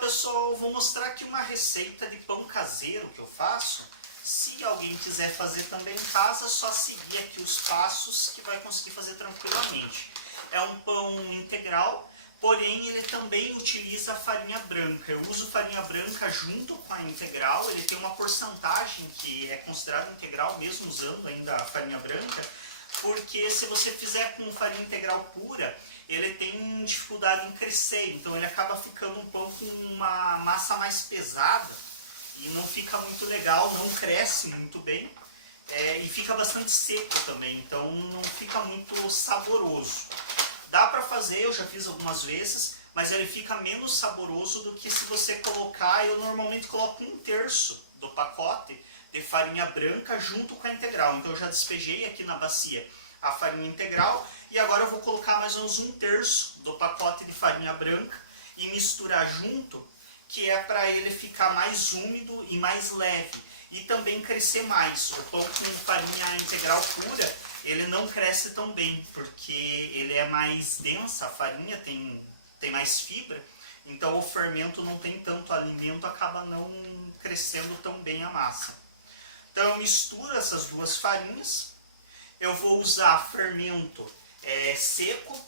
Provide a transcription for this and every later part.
pessoal, vou mostrar aqui uma receita de pão caseiro que eu faço. Se alguém quiser fazer também em casa, é só seguir aqui os passos que vai conseguir fazer tranquilamente. É um pão integral, porém ele também utiliza farinha branca. Eu uso farinha branca junto com a integral, ele tem uma porcentagem que é considerada integral, mesmo usando ainda a farinha branca, porque se você fizer com farinha integral pura, ele tem dificuldade em crescer, então ele acaba ficando um pão com uma massa mais pesada e não fica muito legal, não cresce muito bem e fica bastante seco também, então não fica muito saboroso. Dá para fazer, eu já fiz algumas vezes, mas ele fica menos saboroso do que se você colocar, eu normalmente coloco 1/3 do pacote de farinha branca junto com a integral. Então eu já despejei aqui na bacia a farinha integral e agora eu vou colocar mais ou menos 1/3 do pacote de farinha branca e misturar junto, que é para ele ficar mais úmido e mais leve e também crescer mais. O pão com farinha integral pura, ele não cresce tão bem, porque ele é mais densa, a farinha tem mais fibra, então o fermento não tem tanto alimento, acaba não crescendo tão bem a massa. Então eu misturo essas duas farinhas, eu vou usar fermento seco.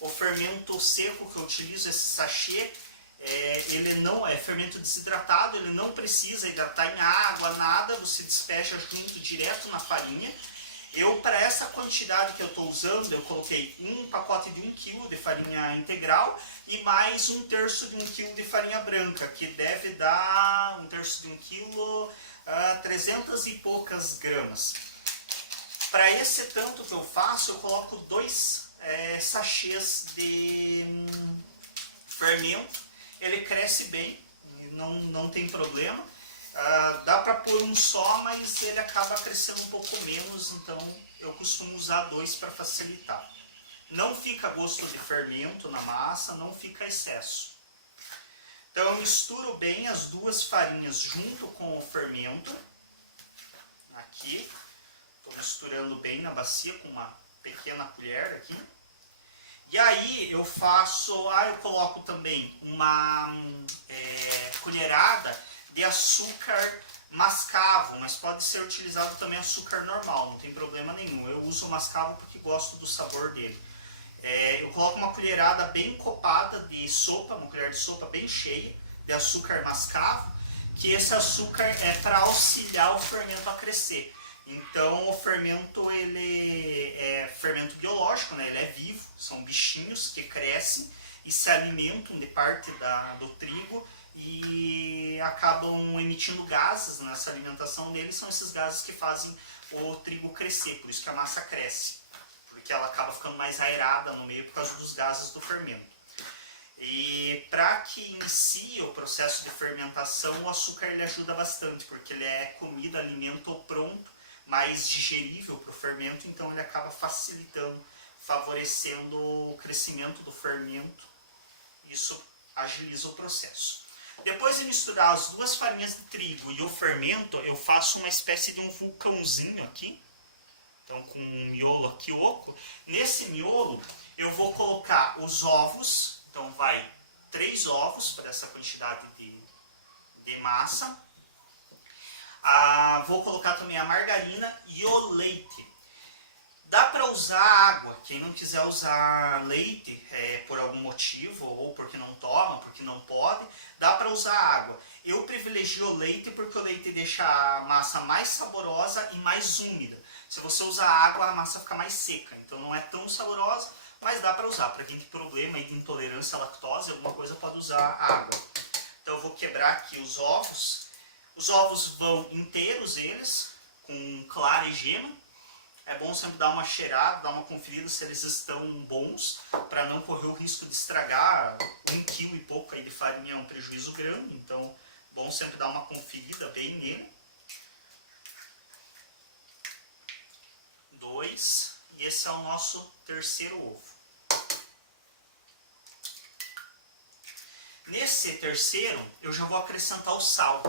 O fermento seco que eu utilizo, esse sachê, ele não é fermento desidratado, ele não precisa hidratar em água, nada, você despeja junto direto na farinha. Para essa quantidade que eu estou usando, eu coloquei um pacote de 1 kg de farinha integral e mais 1/3 de 1 kg de farinha branca, que deve dar 1/3 de 1 kg, 300 e poucas gramas. Para esse tanto que eu faço, eu coloco 2 sachês de fermento. Ele cresce bem, não tem problema. Dá para pôr um só, mas ele acaba crescendo um pouco menos, então eu costumo usar 2 para facilitar. Não fica gosto de fermento na massa, não fica excesso. Então eu misturo bem as duas farinhas junto com o fermento. Aqui, estou misturando bem na bacia com uma pequena colher aqui. E aí eu eu coloco também uma colherada de açúcar mascavo, mas pode ser utilizado também açúcar normal, não tem problema nenhum. Eu uso o mascavo porque gosto do sabor dele. Eu coloco uma colherada bem copada de sopa, uma colher de sopa bem cheia de açúcar mascavo, que esse açúcar é para auxiliar o fermento a crescer. Então o fermento, ele é fermento biológico, né? Ele é vivo, são bichinhos que crescem e se alimentam de parte do trigo e acabam emitindo gases nessa alimentação deles. São esses gases que fazem o trigo crescer, por isso que a massa cresce, porque ela acaba ficando mais aerada no meio por causa dos gases do fermento. E para que inicie o processo de fermentação, o açúcar ele ajuda bastante, porque ele é comida, alimento pronto, mais digerível para o fermento, então ele acaba facilitando, favorecendo o crescimento do fermento. Isso agiliza o processo. Depois de misturar as duas farinhas de trigo e o fermento, eu faço uma espécie de um vulcãozinho aqui. Então com um miolo aqui oco. Nesse miolo eu vou colocar os ovos. Então vai 3 ovos para essa quantidade de massa. Vou colocar também a margarina e o leite. Dá para usar água, quem não quiser usar leite por algum motivo, ou porque não toma, porque não pode, dá para usar água. Eu privilegio o leite porque o leite deixa a massa mais saborosa e mais úmida. Se você usar água, a massa fica mais seca, então não é tão saborosa, mas dá para usar. Para quem tem problema de intolerância à lactose, alguma coisa pode usar água. Então eu vou quebrar aqui os ovos. Os ovos vão inteiros eles, com clara e gema. É bom sempre dar uma cheirada, dar uma conferida se eles estão bons, para não correr o risco de estragar. 1 kg e pouco aí de farinha é um prejuízo grande, então bom sempre dar uma conferida bem nele. 2, e esse é o nosso terceiro ovo. Nesse terceiro, eu já vou acrescentar o sal.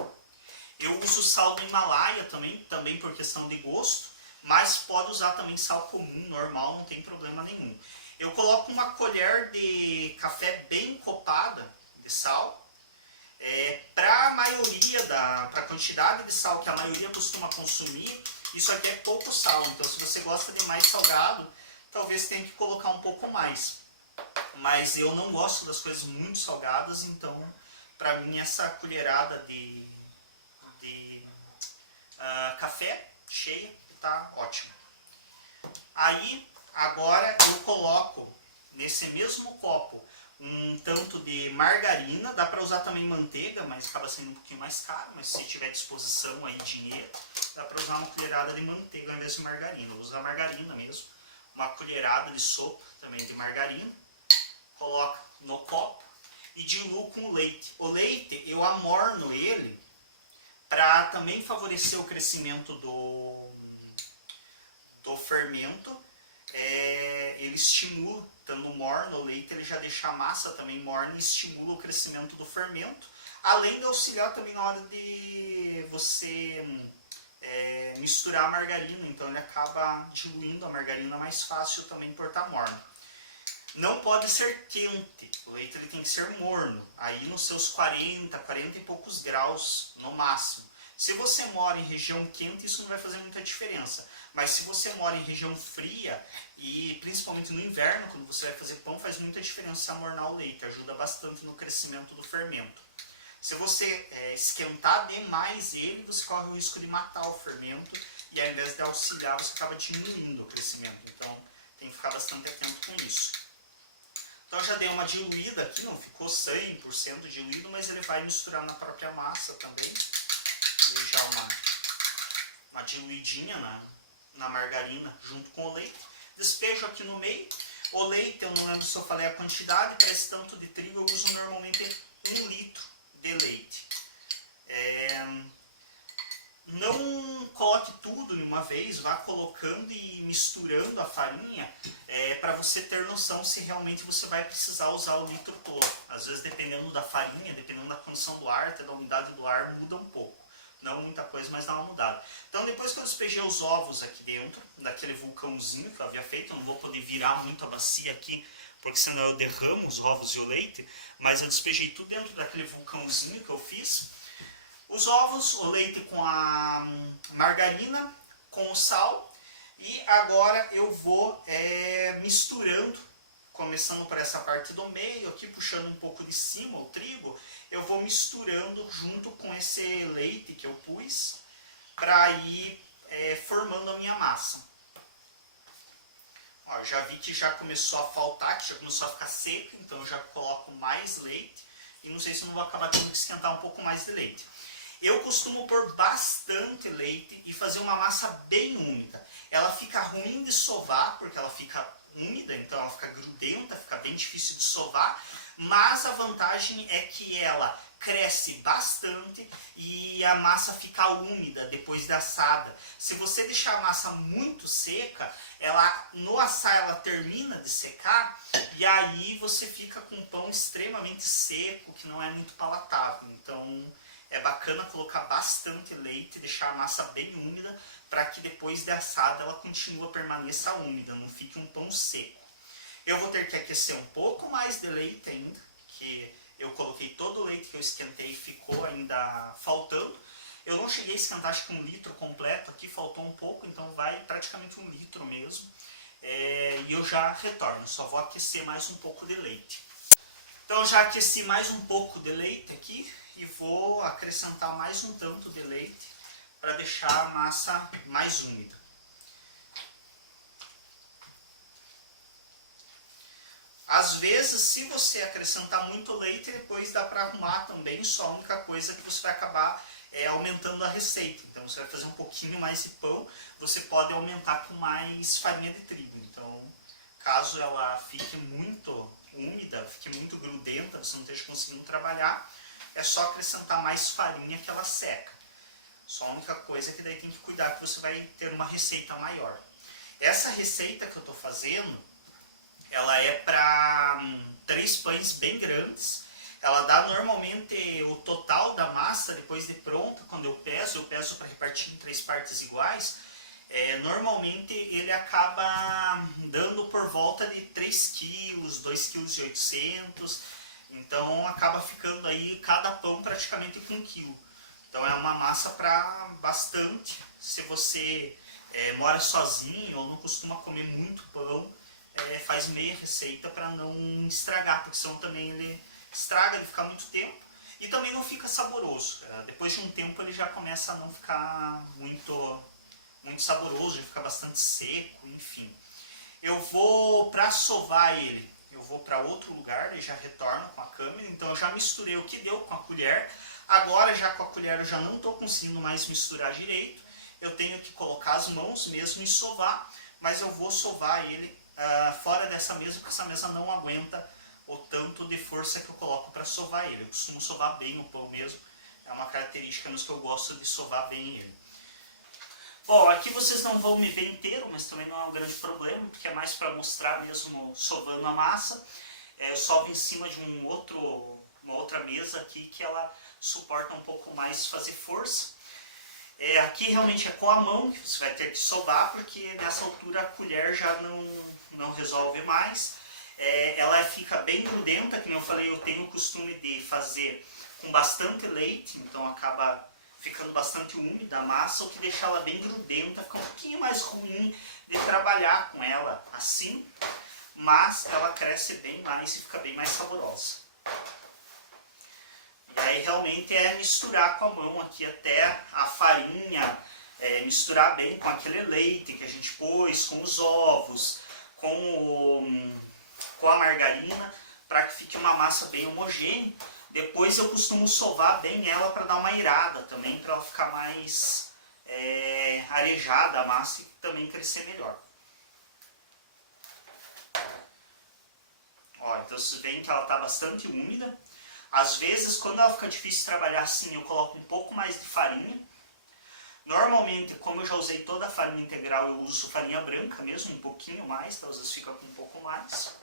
Eu uso sal do Himalaia também por questão de gosto, mas pode usar também sal comum, normal, não tem problema nenhum. Eu coloco uma colher de café bem copada de sal Para a maioria, para a quantidade de sal que a maioria costuma consumir, isso aqui é pouco sal. Então, se você gosta de mais salgado, talvez tenha que colocar um pouco mais. Mas eu não gosto das coisas muito salgadas, então, para mim, essa colherada de café cheia tá ótimo. Aí, agora eu coloco nesse mesmo copo um tanto de margarina, dá para usar também manteiga, mas acaba sendo um pouquinho mais caro, mas se tiver disposição aí, dinheiro, dá para usar uma colherada de manteiga ao invés de margarina. Eu vou usar margarina mesmo, uma colherada de sopa também de margarina, coloca no copo e diluo com o leite. O leite eu amorno ele para também favorecer o crescimento do fermento. Ele estimula, estando morno, o leite ele já deixa a massa também morna e estimula o crescimento do fermento, além de auxiliar também na hora de você misturar a margarina, então ele acaba diluindo a margarina mais fácil também por estar morno. Não pode ser quente, o leite ele tem que ser morno, aí nos seus 40 e poucos graus no máximo. Se você mora em região quente, isso não vai fazer muita diferença. Mas se você mora em região fria, e principalmente no inverno, quando você vai fazer pão, faz muita diferença amornar o leite, ajuda bastante no crescimento do fermento. Se você esquentar demais ele, você corre o risco de matar o fermento, e ao invés de auxiliar, você acaba diminuindo o crescimento. Então tem que ficar bastante atento com isso. Então eu já dei uma diluída aqui, não ficou 100% diluído, mas ele vai misturar na própria massa também. Deixar uma diluidinha na margarina junto com o leite. Despejo aqui no meio. O leite, eu não lembro se eu falei a quantidade, para esse tanto de trigo eu uso normalmente 1 litro de leite. Não coloque tudo de uma vez, vá colocando e misturando a farinha para você ter noção se realmente você vai precisar usar o litro todo. Às vezes, dependendo da farinha, dependendo da condição do ar, até da umidade do ar, muda um pouco. Não muita coisa, mas dá uma mudada. Então, depois que eu despejei os ovos aqui dentro, daquele vulcãozinho que eu havia feito, eu não vou poder virar muito a bacia aqui, porque senão eu derramo os ovos e o leite, mas eu despejei tudo dentro daquele vulcãozinho que eu fiz. Os ovos, o leite com a margarina, com o sal, e agora eu vou misturando, começando por essa parte do meio, aqui puxando um pouco de cima o trigo, eu vou misturando junto com esse leite que eu pus, para ir formando a minha massa. Ó, já vi que já começou a faltar, que já começou a ficar seco, então eu já coloco mais leite, e não sei se eu não vou acabar tendo que esquentar um pouco mais de leite. Eu costumo pôr bastante leite e fazer uma massa bem úmida. Ela fica ruim de sovar, porque ela fica úmida, então ela fica grudenta, fica bem difícil de sovar, mas a vantagem é que ela cresce bastante e a massa fica úmida depois de assada. Se você deixar a massa muito seca, no assar ela termina de secar e aí você fica com um pão extremamente seco, que não é muito palatável. Então é bacana colocar bastante leite, deixar a massa bem úmida, para que depois de assada ela permaneça úmida, não fique um pão seco. Eu vou ter que aquecer um pouco mais de leite ainda, que eu coloquei todo o leite que eu esquentei e ficou ainda faltando. Eu não cheguei a esquentar, acho que 1 litro completo, aqui faltou um pouco, então vai praticamente 1 litro mesmo. E eu já retorno, só vou aquecer mais um pouco de leite. Então eu já aqueci mais um pouco de leite aqui e vou acrescentar mais um tanto de leite para deixar a massa mais úmida. Às vezes, se você acrescentar muito leite, depois dá para arrumar também, só a única coisa que você vai acabar aumentando a receita. Então você vai fazer um pouquinho mais de pão, você pode aumentar com mais farinha de trigo. Então, caso ela fique muito úmida, fique muito grudenta, você não esteja conseguindo trabalhar, é só acrescentar mais farinha que ela seca. Só a única coisa é que daí tem que cuidar que você vai ter uma receita maior. Essa receita que eu estou fazendo, ela é para 3 pães bem grandes. Ela dá normalmente o total da massa, depois de pronta, quando eu peso para repartir em 3 partes iguais. Normalmente ele acaba dando por volta de 3 quilos, 2,8 kg. Então acaba ficando aí cada pão praticamente com 1 quilo. Então é uma massa para bastante. Se você mora sozinho ou não costuma comer muito pão, faz meia receita para não estragar, porque senão também ele estraga, ele fica muito tempo e também não fica saboroso. Depois de um tempo ele já começa a não ficar muito saboroso, ele fica bastante seco, enfim. Eu vou, para sovar ele, eu vou para outro lugar e já retorno com a câmera. Então eu já misturei o que deu com a colher. Agora já com a colher eu já não estou conseguindo mais misturar direito. Eu tenho que colocar as mãos mesmo e sovar, mas eu vou sovar ele fora dessa mesa, porque essa mesa não aguenta o tanto de força que eu coloco para sovar ele. Eu costumo sovar bem o pão mesmo, é uma característica nos que eu gosto de sovar bem ele. Bom, aqui vocês não vão me ver inteiro, mas também não é um grande problema, porque é mais para mostrar mesmo sovando a massa. Eu sovo em cima de uma outra mesa aqui que ela suporta um pouco mais fazer força. Aqui realmente é com a mão que você vai ter que sovar, porque nessa altura a colher já não resolve mais. Ela fica bem grudenta, como eu falei, eu tenho o costume de fazer com bastante leite, então acaba ficando bastante úmida a massa, o que deixa ela bem grudenta, fica um pouquinho mais ruim de trabalhar com ela assim, mas ela cresce bem mais e fica bem mais saborosa. E aí realmente é misturar com a mão aqui até a farinha, misturar bem com aquele leite que a gente pôs, com os ovos, com a margarina, para que fique uma massa bem homogênea. Depois eu costumo sovar bem ela para dar uma irada também, para ela ficar mais arejada a massa e também crescer melhor. Ó, então vocês veem que ela está bastante úmida. Às vezes, quando ela fica difícil de trabalhar assim, eu coloco um pouco mais de farinha. Normalmente, como eu já usei toda a farinha integral, eu uso farinha branca mesmo, um pouquinho mais, então às vezes fica com um pouco mais.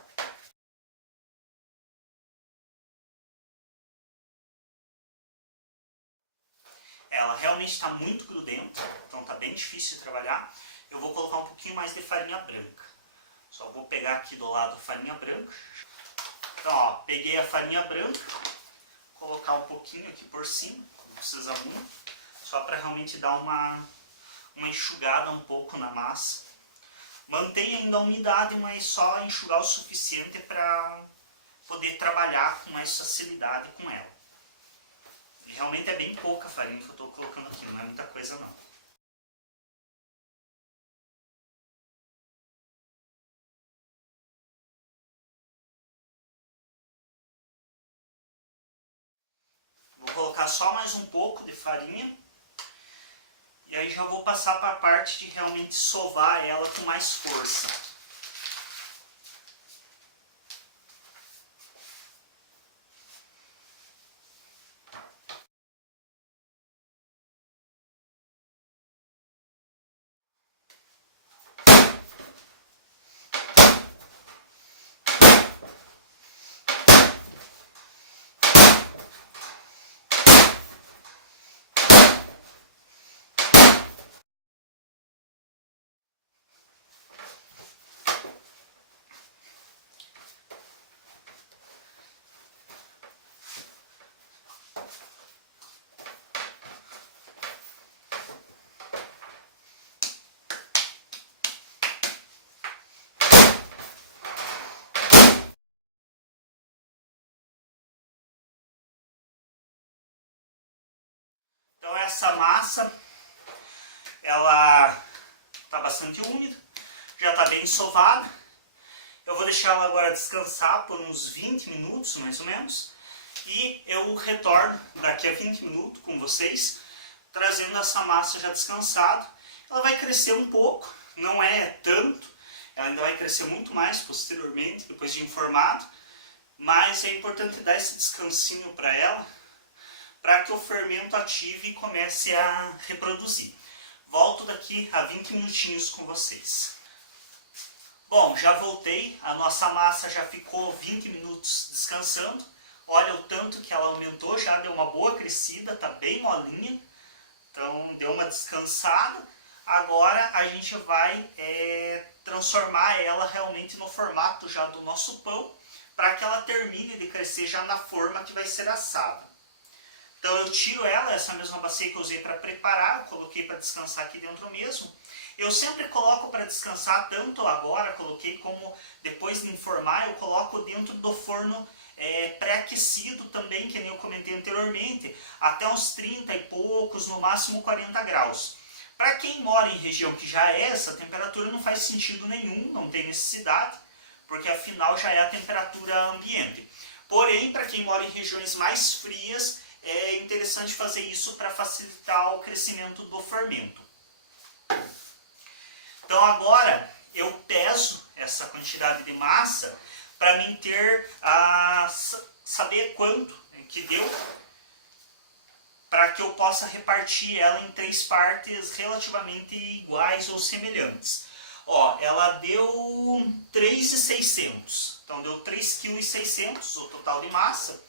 Ela realmente está muito grudenta, então está bem difícil de trabalhar. Eu vou colocar um pouquinho mais de farinha branca. Só vou pegar aqui do lado a farinha branca. Então, ó, peguei a farinha branca, colocar um pouquinho aqui por cima, não precisa muito, só para realmente dar uma enxugada um pouco na massa. Mantém ainda a umidade, mas só enxugar o suficiente para poder trabalhar com mais facilidade com ela. E realmente é bem pouca farinha que eu estou colocando aqui, não é muita coisa não. Vou colocar só mais um pouco de farinha. E aí já vou passar para a parte de realmente sovar ela com mais força. Então essa massa, ela está bastante úmida, já está bem sovada. Eu vou deixar ela agora descansar por uns 20 minutos, mais ou menos. E eu retorno daqui a 20 minutos com vocês, trazendo essa massa já descansada. Ela vai crescer um pouco, não é tanto, ela ainda vai crescer muito mais posteriormente, depois de informado. Mas é importante dar esse descansinho para ela, para que o fermento ative e comece a reproduzir. Volto daqui a 20 minutinhos com vocês. Bom, já voltei, a nossa massa já ficou 20 minutos descansando. Olha o tanto que ela aumentou, já deu uma boa crescida, está bem molinha. Então deu uma descansada. Agora a gente vai transformar ela realmente no formato já do nosso pão, para que ela termine de crescer já na forma que vai ser assada. Então eu tiro ela, essa mesma bacia que eu usei para preparar, coloquei para descansar aqui dentro mesmo. Eu sempre coloco para descansar, tanto agora, coloquei como depois de informar, eu coloco dentro do forno pré-aquecido também, que nem eu comentei anteriormente, até uns 30 e poucos, no máximo 40 graus. Para quem mora em região que já é essa temperatura, não faz sentido nenhum, não tem necessidade, porque afinal já é a temperatura ambiente. Porém, para quem mora em regiões mais frias, é interessante fazer isso para facilitar o crescimento do fermento. Então agora eu peso essa quantidade de massa para mim saber quanto que deu, para que eu possa repartir ela em 3 partes relativamente iguais ou semelhantes. Ó, ela deu 3.600, então deu 3,6 kg o total de massa.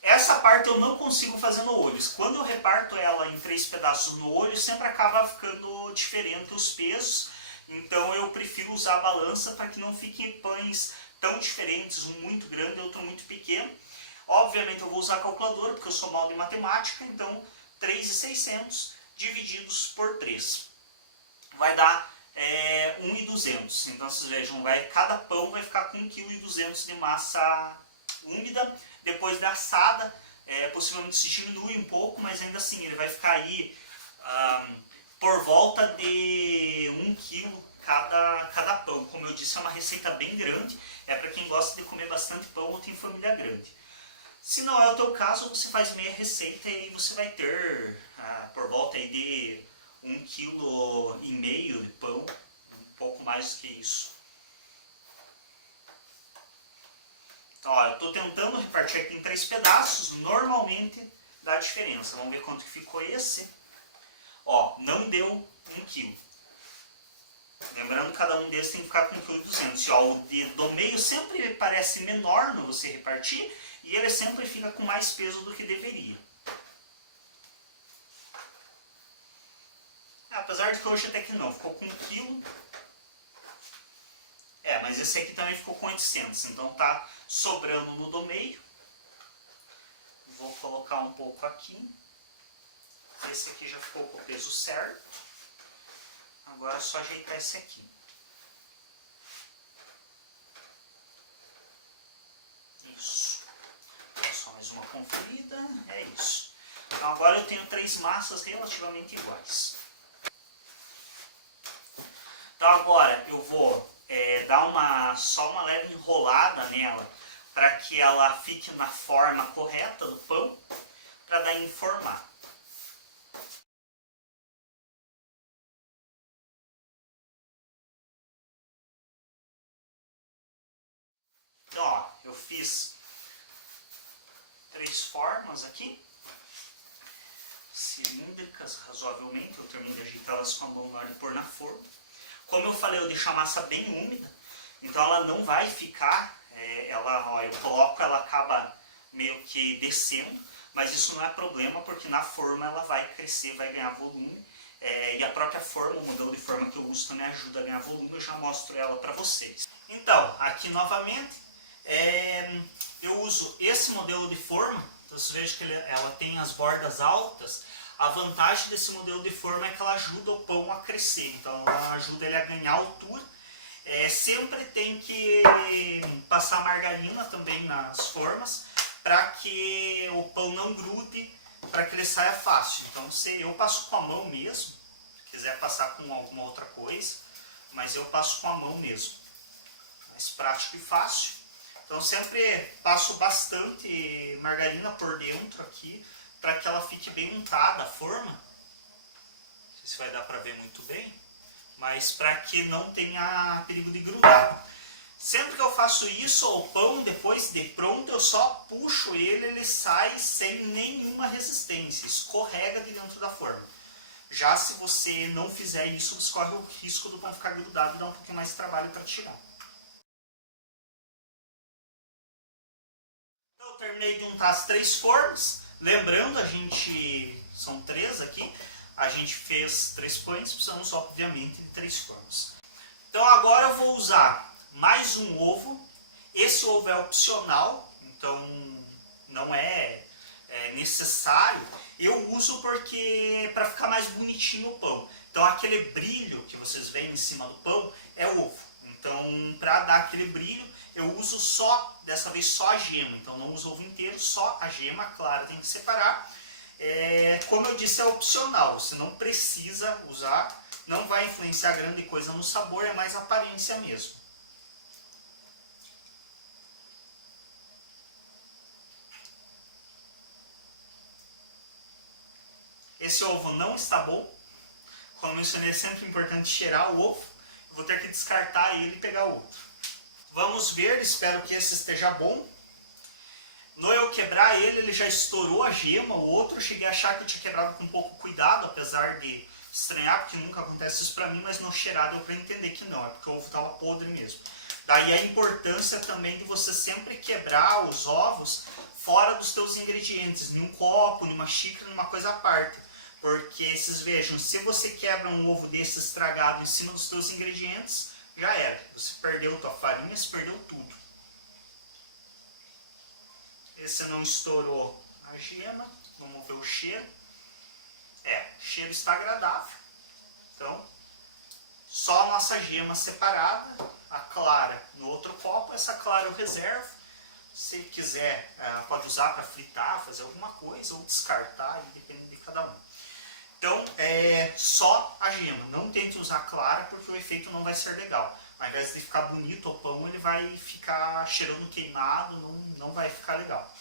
Essa parte eu não consigo fazer no olho. Quando eu reparto ela em 3 pedaços no olho, sempre acaba ficando diferente os pesos. Então eu prefiro usar a balança para que não fiquem pães tão diferentes, um muito grande e outro muito pequeno. Obviamente eu vou usar a calculadora, porque eu sou mal de matemática, então 3.600 divididos por 3. Vai dar 1.200. Então vocês vejam, cada pão vai ficar com 1,2 kg de massa úmida. Depois da assada, possivelmente se diminui um pouco, mas ainda assim ele vai ficar aí por volta de 1 kg cada pão. Como eu disse, é uma receita bem grande, é para quem gosta de comer bastante pão ou tem família grande. Se não é o teu caso, você faz meia receita e você vai ter por volta aí de 1,5 kg de pão, um pouco mais do que isso. Então, ó, eu estou tentando repartir aqui em 3 pedaços, normalmente dá diferença. Vamos ver quanto que ficou esse. Ó, não deu 1 kg. Lembrando que cada um desses tem que ficar com 1,2 kg. Ó, o do meio sempre parece menor no você repartir e ele sempre fica com mais peso do que deveria. Apesar de que hoje até que não, ficou com 1 kg. Mas esse aqui também ficou com 800, então tá sobrando no do meio. Vou colocar um pouco aqui. Esse aqui já ficou com o peso certo. Agora é só ajeitar esse aqui. Isso. Só mais uma conferida. É isso. Então agora eu tenho 3 massas relativamente iguais. Então agora eu vou dar só uma leve enrolada nela para que ela fique na forma correta do pão, para daí informar. Então, ó, eu fiz 3 formas aqui, cilíndricas razoavelmente, eu termino de ajeitá-las com a mão na hora de pôr na forma. Como eu falei, eu deixo a massa bem úmida, então ela não vai ficar, eu coloco, ela acaba meio que descendo, mas isso não é problema, porque na forma ela vai crescer, vai ganhar volume, e a própria forma, o modelo de forma que eu uso também ajuda a ganhar volume, eu já mostro ela para vocês. Então, aqui novamente, eu uso esse modelo de forma, então você veja que ela tem as bordas altas. A vantagem desse modelo de forma é que ela ajuda o pão a crescer, então ela ajuda ele a ganhar altura. Sempre tem que passar margarina também nas formas, para que o pão não grude, para que ele saia fácil. Então eu passo com a mão mesmo, se quiser passar com alguma outra coisa, mas eu passo com a mão mesmo. Mais prático e fácil. Então sempre passo bastante margarina por dentro aqui, para que ela fique bem untada a forma. Não sei se vai dar para ver muito bem, mas para que não tenha perigo de grudar. Sempre que eu faço isso, o pão, depois de pronto, eu só puxo ele sai sem nenhuma resistência, escorrega de dentro da forma. Já se você não fizer isso, você corre o risco do pão ficar grudado e dar um pouquinho mais de trabalho para tirar. Então eu terminei de untar as 3 formas. Lembrando, são 3 aqui, a gente fez 3 pães, precisamos obviamente de 3 formas. Então agora eu vou usar mais um ovo. Esse ovo é opcional, então não é necessário. Eu uso porque para ficar mais bonitinho o pão. Então aquele brilho que vocês veem em cima do pão é ovo. Então para dar aquele brilho eu uso só, dessa vez só a gema. Então não uso o ovo inteiro, só a gema, claro, tem que separar. Como eu disse, é opcional, você não precisa usar, não vai influenciar grande coisa no sabor, é mais aparência mesmo. Esse ovo não está bom. Como mencionei, é sempre importante cheirar o ovo. Vou ter que descartar ele e pegar outro. Vamos ver, espero que esse esteja bom. No eu quebrar ele já estourou a gema. O outro eu cheguei a achar que eu tinha quebrado com um pouco cuidado, apesar de estranhar, porque nunca acontece isso pra mim, mas no cheirado deu pra entender que não, é porque o ovo estava podre mesmo. Daí a importância também de você sempre quebrar os ovos fora dos teus ingredientes, em um copo, em uma xícara, numa coisa à parte. Porque, vocês vejam, se você quebra um ovo desse estragado em cima dos teus ingredientes, já era. Você perdeu tua farinha, você perdeu tudo. Esse não estourou a gema. Vamos ver o cheiro. O cheiro está agradável. Então, só a nossa gema separada. A clara no outro copo. Essa clara eu reservo. Se quiser, pode usar para fritar, fazer alguma coisa, ou descartar, depende de cada um. Então, só a gema. Não tente usar clara, porque o efeito não vai ser legal. Ao invés de ficar bonito o pão, ele vai ficar cheirando queimado, não vai ficar legal.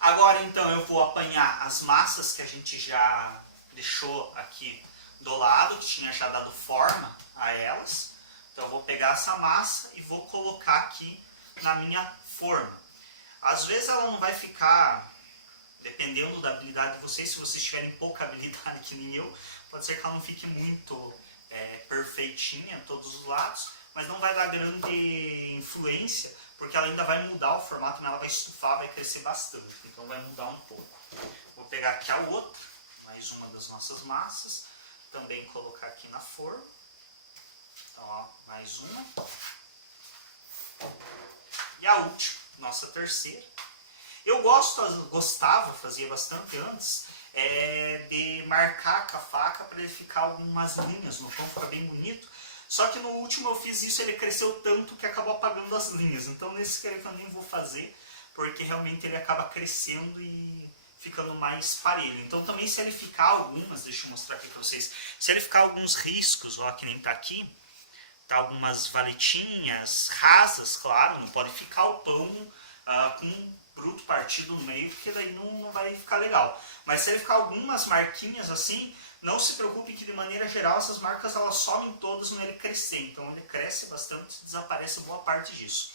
Agora, então, eu vou apanhar as massas que a gente já deixou aqui do lado, que tinha já dado forma a elas. Então, eu vou pegar essa massa e vou colocar aqui na minha forma. Às vezes ela não vai ficar... Dependendo da habilidade de vocês, se vocês tiverem pouca habilidade que nem eu, pode ser que ela não fique muito perfeitinha em todos os lados, mas não vai dar grande influência, porque ela ainda vai mudar o formato, ela vai estufar, vai crescer bastante, então vai mudar um pouco. Vou pegar aqui a outra, mais uma das nossas massas, também colocar aqui na forma. Então, ó, mais uma. E a última, nossa terceira. Eu gostava, fazia bastante antes, de marcar com a faca para ele ficar algumas linhas no pão, ficar bem bonito. Só que no último eu fiz isso, ele cresceu tanto que acabou apagando as linhas. Então nesse que eu nem vou fazer, porque realmente ele acaba crescendo e ficando mais parelho. Então também se ele ficar algumas, deixa eu mostrar aqui para vocês, se ele ficar alguns riscos, ó, que nem tá aqui, tá algumas valetinhas rasas, claro, não pode ficar o pão com bruto partido no meio, porque daí não vai ficar legal. Mas se ele ficar algumas marquinhas assim, não se preocupe que de maneira geral essas marcas elas somem todas no ele crescer. Então ele cresce bastante, desaparece boa parte disso.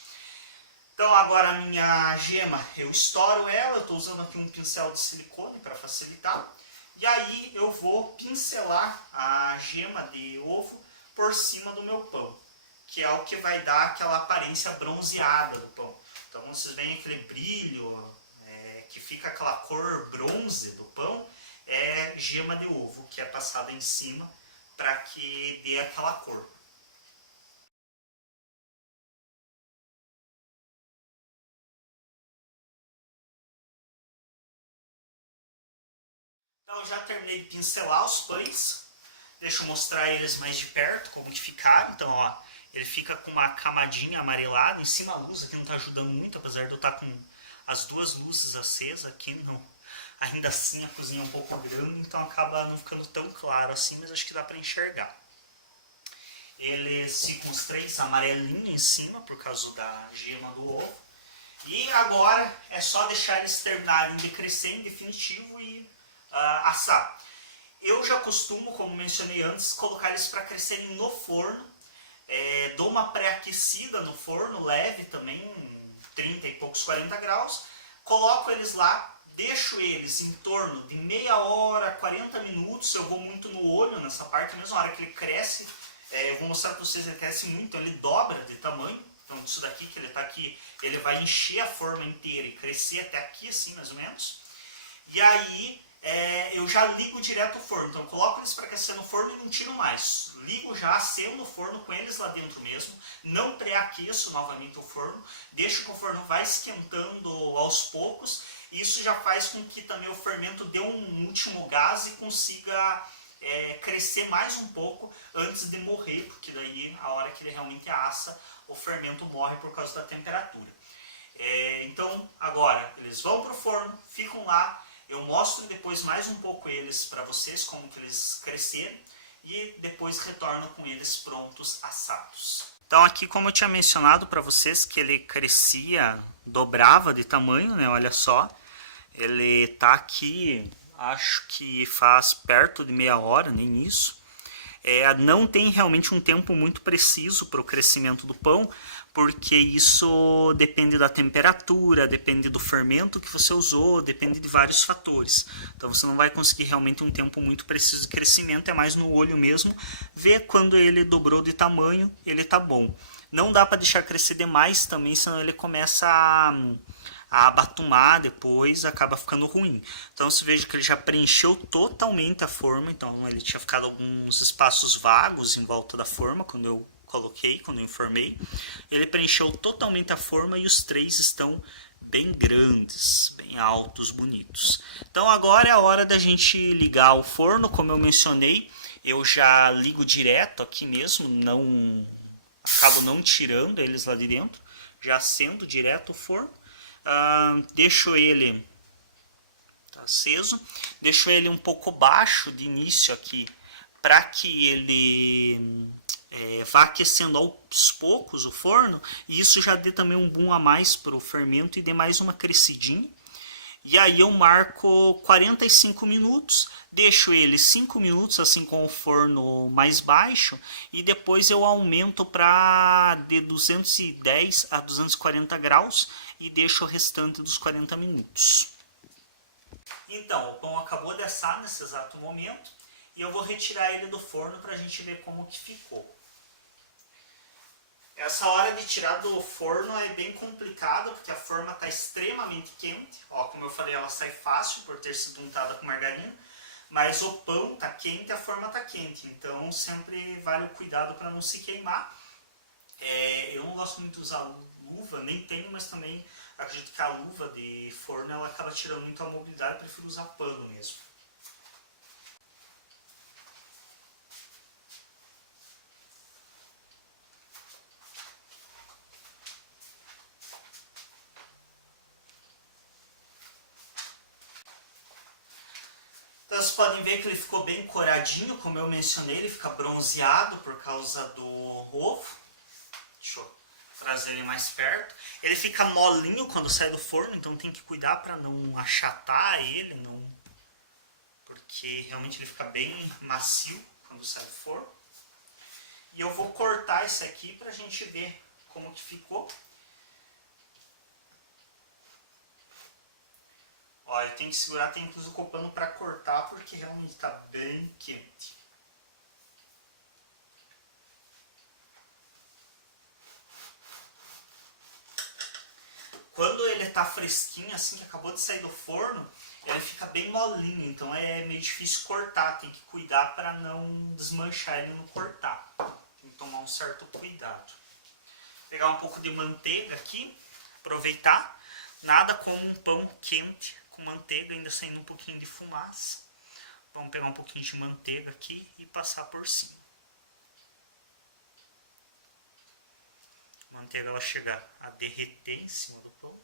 Então agora a minha gema, eu estouro ela, eu estou usando aqui um pincel de silicone para facilitar. E aí eu vou pincelar a gema de ovo por cima do meu pão, que é o que vai dar aquela aparência bronzeada do pão. Então vocês veem aquele brilho, que fica aquela cor bronze do pão, é gema de ovo, que é passada em cima para que dê aquela cor. Então eu já terminei de pincelar os pães. Deixa eu mostrar eles mais de perto, como que ficaram. Então, ó, ele fica com uma camadinha amarelada em cima da luz, aqui não está ajudando muito, apesar de eu estar com as duas luzes acesas aqui, não. Ainda assim a cozinha é um pouco grande, então acaba não ficando tão claro assim, mas acho que dá para enxergar. Eles ficam os 3 amarelinhos em cima, por causa da gema do ovo. E agora é só deixar eles terminarem de crescer em definitivo e assar. Eu já costumo, como mencionei antes, colocar eles para crescerem no forno. Dou uma pré-aquecida no forno, leve também, 30 e poucos, 40 graus. Coloco eles lá, deixo eles em torno de meia hora, 40 minutos. Eu vou muito no olho nessa parte, mesmo na hora que ele cresce. Eu vou mostrar para vocês, ele cresce muito, ele dobra de tamanho. Então isso daqui que ele está aqui, ele vai encher a forma inteira e crescer até aqui assim mais ou menos. E aí eu já ligo direto o forno. Então eu coloco eles para aquecer no forno e não tiro mais. Ligo já, acendo o forno com eles lá dentro mesmo. Não pré-aqueço novamente o forno. Deixo que o forno vai esquentando aos poucos. Isso já faz com que também o fermento dê um último gás e consiga crescer mais um pouco antes de morrer. Porque daí, a hora que ele realmente assa, o fermento morre por causa da temperatura. Então, agora, eles vão para o forno, ficam lá. Eu mostro depois mais um pouco eles para vocês, como que eles cresceram, e depois retorno com eles prontos, assados. Então aqui, como eu tinha mencionado para vocês, que ele crescia, dobrava de tamanho, né? Olha só, ele tá aqui, acho que faz perto de meia hora, nem isso. Não tem realmente um tempo muito preciso para o crescimento do pão, porque isso depende da temperatura, depende do fermento que você usou, depende de vários fatores. Então você não vai conseguir realmente um tempo muito preciso de crescimento, é mais no olho mesmo, ver quando ele dobrou de tamanho, ele tá bom. Não dá para deixar crescer demais também, senão ele começa a abatumar depois, acaba ficando ruim. Então você veja que ele já preencheu totalmente a forma, então ele tinha ficado alguns espaços vagos em volta da forma quando eu coloquei, quando eu informei. Ele preencheu totalmente a forma e os três estão bem grandes, bem altos, bonitos. Então agora é a hora da gente ligar o forno, como eu mencionei, eu já ligo direto aqui mesmo, acabo não tirando eles lá de dentro, já acendo direto o forno. Deixo ele aceso, deixo ele um pouco baixo de início aqui, para que ele vá aquecendo aos poucos o forno, e isso já dê também um boom a mais para o fermento e dê mais uma crescidinha. E aí eu marco 45 minutos, deixo ele 5 minutos assim com o forno mais baixo, e depois eu aumento para de 210 a 240 graus e deixo o restante dos 40 minutos. Então, o pão acabou de assar nesse exato momento, e eu vou retirar ele do forno para a gente ver como que ficou. Essa hora de tirar do forno é bem complicada, porque a forma está extremamente quente. Ó, como eu falei, ela sai fácil por ter sido untada com margarina, mas o pão está quente e a forma está quente. Então sempre vale o cuidado para não se queimar. Eu não gosto muito de usar luva, nem tenho, mas também acredito que a luva de forno ela acaba tirando muito a mobilidade, eu prefiro usar pano mesmo. Então vocês podem ver que ele ficou bem coradinho, como eu mencionei, ele fica bronzeado por causa do ovo. Deixa eu trazer ele mais perto. Ele fica molinho quando sai do forno, então tem que cuidar para não achatar ele, porque realmente ele fica bem macio quando sai do forno. E eu vou cortar esse aqui para a gente ver como que ficou. Ó, ele tem que segurar, tem que usar o pano para cortar, porque realmente está bem quente. Quando ele está fresquinho, assim, que acabou de sair do forno, ele fica bem molinho, então é meio difícil cortar, tem que cuidar para não desmanchar ele no cortar. Tem que tomar um certo cuidado. Pegar um pouco de manteiga aqui, aproveitar. Nada como um pão quente com manteiga, ainda saindo um pouquinho de fumaça. Vamos pegar um pouquinho de manteiga aqui e passar por cima. A manteiga ela chega a derreter em cima do pão.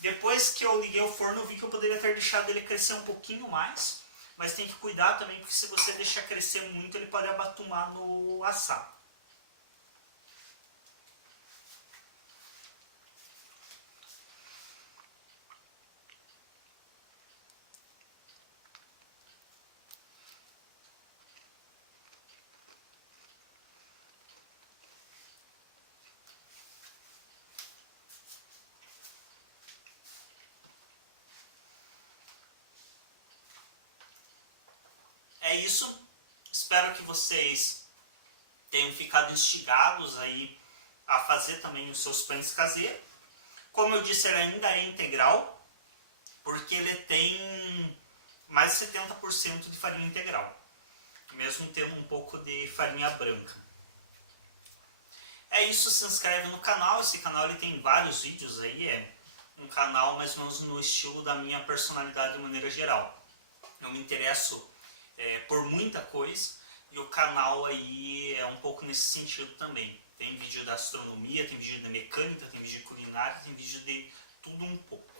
Depois que eu liguei o forno, eu vi que eu poderia ter deixado ele crescer um pouquinho mais. Mas tem que cuidar também, porque se você deixar crescer muito, ele pode abatumar no assado. É isso. Espero que vocês tenham ficado instigados aí a fazer também os seus pães caseiros. Como eu disse, ele ainda é integral, porque ele tem mais de 70% de farinha integral, mesmo tendo um pouco de farinha branca. É isso, se inscreve no canal, esse canal ele tem vários vídeos aí, é um canal mais ou menos no estilo da minha personalidade de maneira geral. Eu me interesso por muita coisa e o canal aí é um pouco nesse sentido também. Tem vídeo da astronomia, tem vídeo da mecânica, tem vídeo de culinária, tem vídeo de tudo um pouco.